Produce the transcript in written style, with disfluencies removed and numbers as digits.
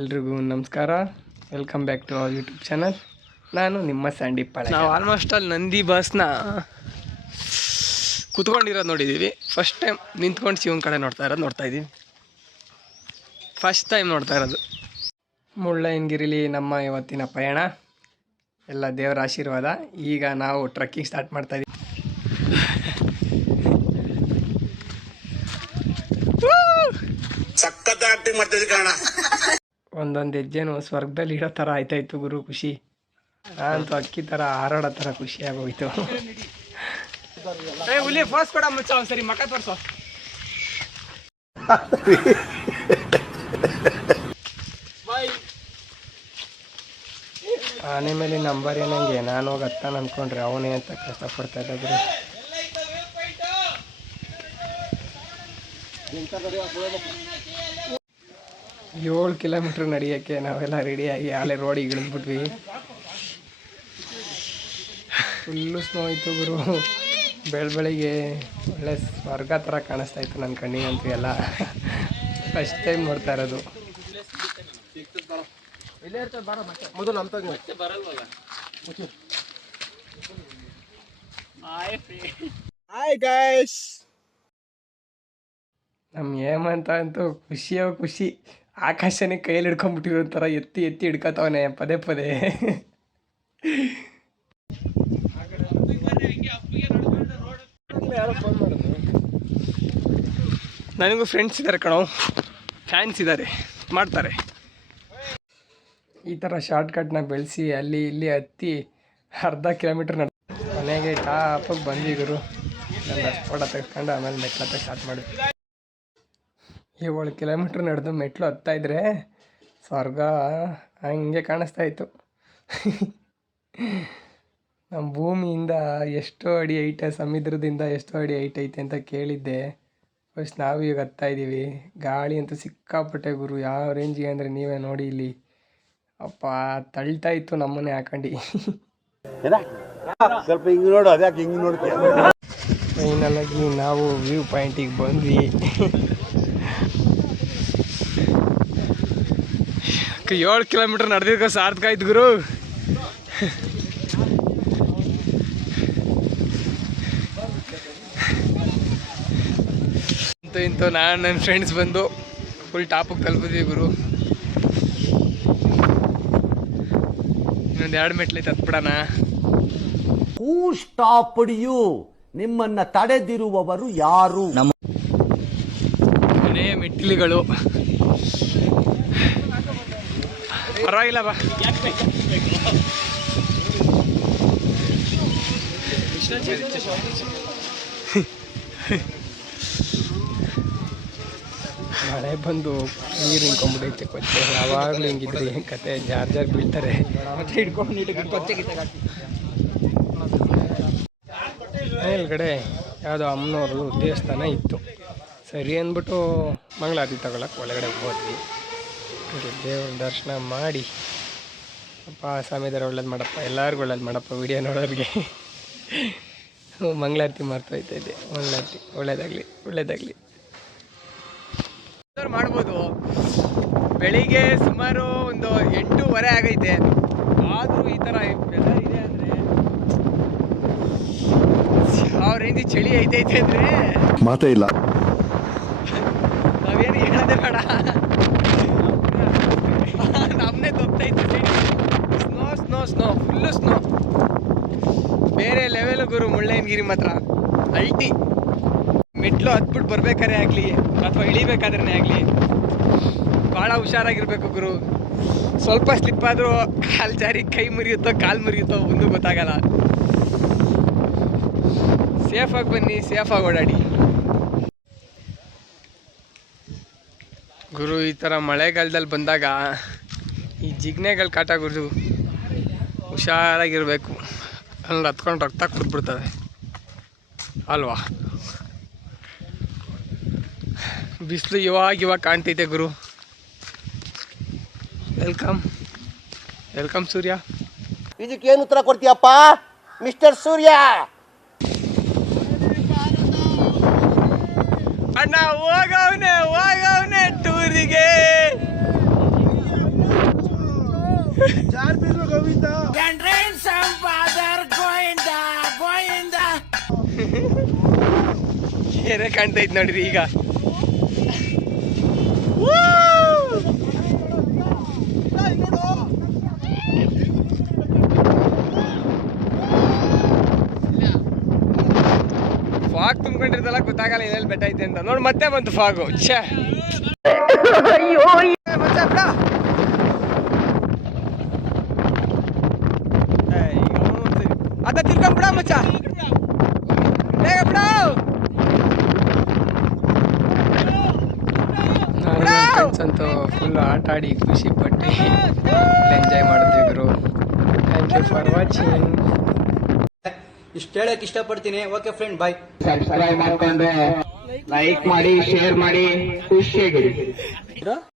ಎಲ್ರಿಗೂ ನಮಸ್ಕಾರ. Welcome back to our YouTube channel. ನಾನು ನಿಮ್ಮ ಸ್ಯಾಂಡಿ ಪಾಳ. ನಾವು ಆಲ್ಮೋಸ್ಟ್ ಅಲ್ಲಿ ನಂದಿ ಬಸ್ನ ಕುತ್ಕೊಂಡಿರೋದು ನೋಡಿದ್ದೀವಿ. ಫಸ್ಟ್ ಟೈಮ್ ನಿಂತ್ಕೊಂಡು ಶಿವನ ಕಡೆ ನೋಡ್ತಾ ಇದ್ದೀವಿ. ಫಸ್ಟ್ ಟೈಮ್ ನೋಡ್ತಾ ಇರೋದು. ಮುಳ್ಳಯ್ಯನಗಿರಿಲಿ ನಮ್ಮ ಇವತ್ತಿನ ಪಯಣ. ಎಲ್ಲ ದೇವರ ಆಶೀರ್ವಾದ. ಈಗ ನಾವು ಟ್ರೆಕ್ಕಿಂಗ್ ಸ್ಟಾರ್ಟ್ ಮಾಡ್ತಾ ಇದ್ದೀವಿ. ಸಖತ್ ಆಕ್ಟಿಂಗ್ ಮಾಡ್ತಿದ್ದೆ ಕಾರಣ. ಒಂದೊಂದು ಹೆಜ್ಜೆನೂ ಸ್ವರ್ಗದಲ್ಲಿ ಇಡೋ ಥರ ಆಯ್ತಾಯಿತ್ತು ಗುರು. ಖುಷಿ ಅಂತೂ ಅಕ್ಕಿ ಥರ ಹಾರಾಡೋ ಥರ ಖುಷಿ ಆಗೋಯ್ತು. ಹುಲಿ ಫೋಸ್ ಕೊಡ ಮುಚ್ಚ ಸರಿ ಮಕ್ಕ ತೋರ್ಸೋ. ಆನೆ ಮೇಲೆ ನಂಬರ್ ಏನಂಗೆ ನಾನು ಹೋಗಿ ಹತ್ತಾನ ಅಂದ್ಕೊಂಡ್ರೆ ಅವನೇ ಅಂತ ಕಷ್ಟಪಡ್ತಾ ಇದ್ದ ಗುರು. 7 ಕಿಲೋಮೀಟ್ರ್ ನಡೆಯೋಕ್ಕೆ ನಾವೆಲ್ಲ ರೆಡಿಯಾಗಿ ಆಲೆ ರೋಡಿಗೆ ಇಳಿದ್ಬಿಟ್ವಿ. ಫುಲ್ಲು ಸ್ನೋ ಇತ್ತು ಗುರು. ಬೆಳಗ್ಗೆ ಒಳ್ಳೆ ಸ್ವರ್ಗ ಥರ ಕಾಣಿಸ್ತಾ ಇತ್ತು ನನ್ನ ಕಣ್ಣಿಗಂತೂ. ಎಲ್ಲ ಫಸ್ಟ್ ಟೈಮ್ ನೋಡ್ತಾ ಇರೋದು. ನಮ್ಮ ಹೇಮಂತ ಅಂತೂ ಖುಷಿ. ಆಕಾಶನೇ ಕೈಯಲ್ಲಿ ಹಿಡ್ಕೊಂಡ್ಬಿಟ್ಟಿರೋ ಥರ ಎತ್ತಿ ಹಿಡ್ಕೊತವನೆ ಪದೇ ಪದೇ. ನನಗೂ ಫ್ರೆಂಡ್ಸ್ ಇದ್ದಾರೆ ಕಣೋ, ಫ್ಯಾನ್ಸ್ ಇದ್ದಾರೆ, ಮಾಡ್ತಾರೆ. ಈ ಥರ ಶಾರ್ಟ್ಕಟ್ನ ಬೆಳೆಸಿ ಅಲ್ಲಿ ಇಲ್ಲಿ ಹತ್ತಿ ಅರ್ಧ ಕಿಲೋಮೀಟ್ರ್ ಮನೆಗೆ ಟಾಪಾಗಿ ಬಂದ್ವಿ ಗುರು. ನನ್ನ ಫೋಟೋ ತೆಗೆಸ್ಕೊಂಡು ಆಮೇಲೆ ಮೆಟ್ಲು ಹತ್ತಕ್ಕೆ ಸ್ಟಾರ್ಟ್ ಮಾಡಿದ್ವಿ. 7 ಕಿಲೋಮೀಟ್ರ್ ನಡೆದು ಮೆಟ್ಲು ಹತ್ತಾಯಿದ್ರೆ ಸ್ವರ್ಗ ಹಂಗೆ ಕಾಣಿಸ್ತಾ ಇತ್ತು. ನಮ್ಮ ಭೂಮಿಯಿಂದ ಎಷ್ಟೋ ಅಡಿ ಐತೆ, ಸಮುದ್ರದಿಂದ ಎಷ್ಟೋ ಅಡಿ ಐತೆ ಅಂತ ಕೇಳಿದ್ದೆ. ಫಸ್ಟ್ ನಾವು ಈಗ ಹತ್ತಾಯಿದ್ದೀವಿ. ಗಾಳಿ ಅಂತೂ ಸಿಕ್ಕಾಪಟ್ಟೆ ಗುರು. ಯಾವ ರೇಂಜಿಗೆ ಅಂದರೆ ನೀವೇ ನೋಡಿ ಇಲ್ಲಿ. ಅಪ್ಪ ತಳ್ತಾ ಇತ್ತು ನಮ್ಮನ್ನೇ ಹಾಕೊಂಡು. ಸ್ವಲ್ಪ ಹಿಂಗೆ ನೋಡು, ಅದ್ಯಾಕೆ ಹಿಂಗೆ ನೋಡ್ತೀಯ? ಫೈನಲಾಗಿ ನಾವು ವ್ಯೂ ಪಾಯಿಂಟಿಗೆ ಬಂದ್ವಿ. 7 ಕಿಲೋಮೀಟ್ರ್ ನಡೆದಿದ್ಕ ಸಾರ್ಥಕ ಆಯ್ತು ಗುರು. ಇಂತೂ ನಾನು ನನ್ನ ಫ್ರೆಂಡ್ಸ್ ಬಂದು ಫುಲ್ ಟಾಪಿಗೆ ತಲುಪಿದ್ವಿ ಗುರು. ಇನ್ನೊಂದು 2 ಮೆಟ್ಲೈತೆ ಹತ್ಬಿಡೋಣ. ಹೂ ಸ್ಟಾಪ್ಡ್ ಯು? ನಿಮ್ಮನ್ನ ತಡೆದಿರುವವರು ಯಾರು? ಮನೆಯ ಮೆಟ್ಟಿಲುಗಳು ಪರವಾಗಿಲ್ಲ ಬಾ. ಮಳೆ ಬಂದು ನೀರು ಹಿಂಕೊಂಡ್ಬಿಡೈತೆ ಕೊಚ್ಚೆ. ಯಾವಾಗಲೂ ಹಿಂಗಿದ್ರೆ ಏನು ಕತೆ, ಜಾರ್ ಬೀಳ್ತಾರೆ. ಮೇಲ್ಗಡೆ ಯಾವುದೋ ಅಮ್ಮನವರು ದೇವಸ್ಥಾನ ಇತ್ತು. ಸರಿ ಅಂದ್ಬಿಟ್ಟು ಮಂಗಳಾರತಿ ತಗೊಳಕ್ಕೆ ಒಳಗಡೆ ಹೋದ್ವಿ. ದೇವ್ರ ದರ್ಶನ ಮಾಡಿ, ಅಪ್ಪ ಸ್ವಾಮಿದಾರ ಒಳ್ಳೇದು ಮಾಡಪ್ಪ, ಎಲ್ಲರಿಗೂ ಒಳ್ಳೇದು ಮಾಡಪ್ಪ ವಿಡಿಯೋ ನೋಡೋರಿಗೆ. ಮಂಗಳಾರತಿ ಮಾಡ್ತಾ ಇದ್ದೆ. ಮಂಗಳಾರತಿ ಒಳ್ಳೇದಾಗಲಿ ಮಾಡ್ಬೋದು. ಬೆಳಿಗ್ಗೆ ಸುಮಾರು ಒಂದು 8:30 ಆಗೈತೆ. ಆದರೂ ಈ ಥರ ವೆದರ್ ಇದೆ ಅಂದರೆ ಯಾವ ರೇಂಜಿ ಚಳಿ ಐತೈತೆ ಅಂದರೆ ಮಾತೇ ಇಲ್ಲ. ನಾವೇನು ಹೇಳೋದೇ ಬೇಡ, ನಮ್ಮನ್ನೇ ತೊಗ್ತೈತೆ. Snow full snow. ಬೇರೆ ಲೆವೆಲ್ ಗುರು. ಮುಳ್ಳಯ್ಯನಗಿರಿ ಮಾತ್ರ ಅಲ್ಟಿ. ಮೆಟ್ಲು ಹತ್ಬಿಟ್ಟು ಬರ್ಬೇಕಾದ್ರೆ ಆಗಲಿ ಅಥವಾ ಇಳಿಬೇಕಾದ್ರೆ ಆಗಲಿ ಭಾಳ ಹುಷಾರಾಗಿರ್ಬೇಕು ಗುರು. ಸ್ವಲ್ಪ ಸ್ಲಿಪ್ ಆದರೂ ಕಾಲು ಜಾರಿ ಕೈ ಮುರಿಯುತ್ತೋ ಕಾಲು ಮುರಿಯುತ್ತೋ ಒಂದು ಗೊತ್ತಾಗಲ್ಲ. ಸೇಫಾಗಿ ಬನ್ನಿ, ಸೇಫಾಗಿ ಓಡಾಡಿ ಗುರು. ಈ ಥರ ಮಳೆಗಾಲದಲ್ಲಿ ಬಂದಾಗ ಈ ಜಿಗ್ನೆಗಳ ಕಾಟ ಗುರು, ಹುಷಾರಾಗಿರಬೇಕು. ಅಲ್ಲಿ ಹತ್ಕೊಂಡು ರಕ್ತ ಕುಡಿದ್ಬಿಡ್ತವೆ ಅಲ್ವಾ. ಬಿಸಿಲು ಇವಾಗ ಕಾಣ್ತೈತೆ ಗುರು. ವೆಲ್ಕಮ್ ಸೂರ್ಯ. ಇದಕ್ಕೇನು ಉತ್ತರ ಕೊಡ್ತೀಯಪ್ಪ ಮಿಸ್ಟರ್ ಸೂರ್ಯ? ಅಣ್ಣ ಹೋಗವನೆ ಟೂರಿಗೆ. ಕೆರೆ ಕಾಣ್ತೈತ್ ನೋಡ್ರಿ ಈಗ. ಫಾಗ್ ತುಂಬ್ಕೊಂಡಿರ್ತಲ್ಲ, ಗೊತ್ತಾಗಲ್ಲ ಎಲ್ಲೆಲ್ಲಿ ಬೆಟ್ಟ ಐತೆ ಅಂತ. ನೋಡಿ ಮತ್ತೆ ಬಂತು ಫಾಗು. ಛೇ, ಅದ ತಿರ್ಕೊಂಡ್ಬಿಡ ಮಚ್ಚ, ಬೇಗ ಬಿಡ. ಫ್ರೆಂಡ್ಸ್ ಅಂತೂ ಫುಲ್ ಆಟ ಆಡಿ ಖುಷಿ ಪಟ್ಟು ಎಂಜಾಯ್ ಮಾಡಿದ್ವಿ ಗುರು. Thank you for watching. ಇಷ್ಟು ಹೇಳಕ್ ಇಷ್ಟಪಡ್ತೀನಿ. Okay friend, bye. ಸಬ್ಸ್ಕ್ರೈಬ್ ಮಾಡ್ಕೊಂಡು ಲೈಕ್ ಮಾಡಿ, ಶೇರ್ ಮಾಡಿ, ಖುಷಿಯಾಗಿರಿ.